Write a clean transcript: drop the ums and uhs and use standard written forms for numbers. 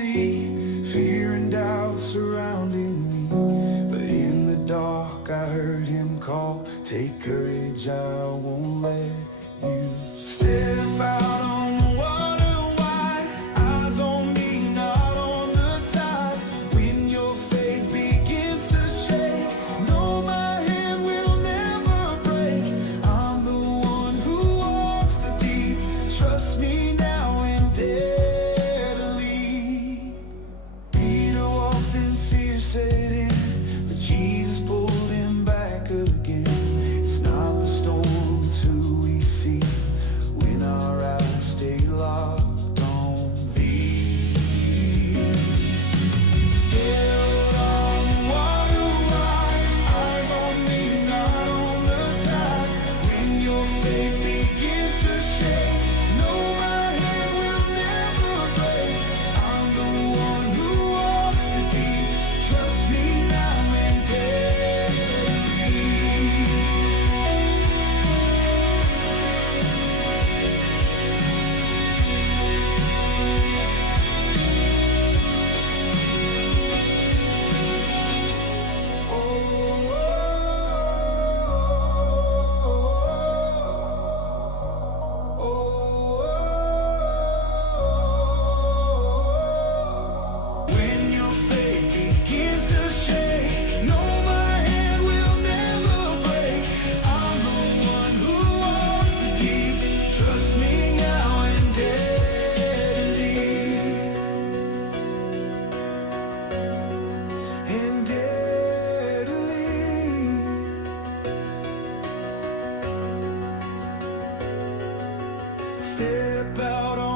see fear and doubt surrounding me, but in the dark I heard him call, take courage, I won't let you. Step out on the water wide, eyes on me, not on the tide. When your faith begins to shake, know my hand will never break. I'm the one who walks the deep, trust me now and dare to lead. Peter walked in fear set in, but Jesus pulled him back again. It's not the storm, it's who we see when our eyes stay locked on thee. Still on water wide, eyes on me, not on the tide. When your faith begins to shake, know my hand will never break. I'm the one who walks the deep, trust me now and dare to lead. When your faith begins to shake, know my hand will never break. I'm the one who walks the deep, trust me now and dare to lead. And dare to lead. Step out on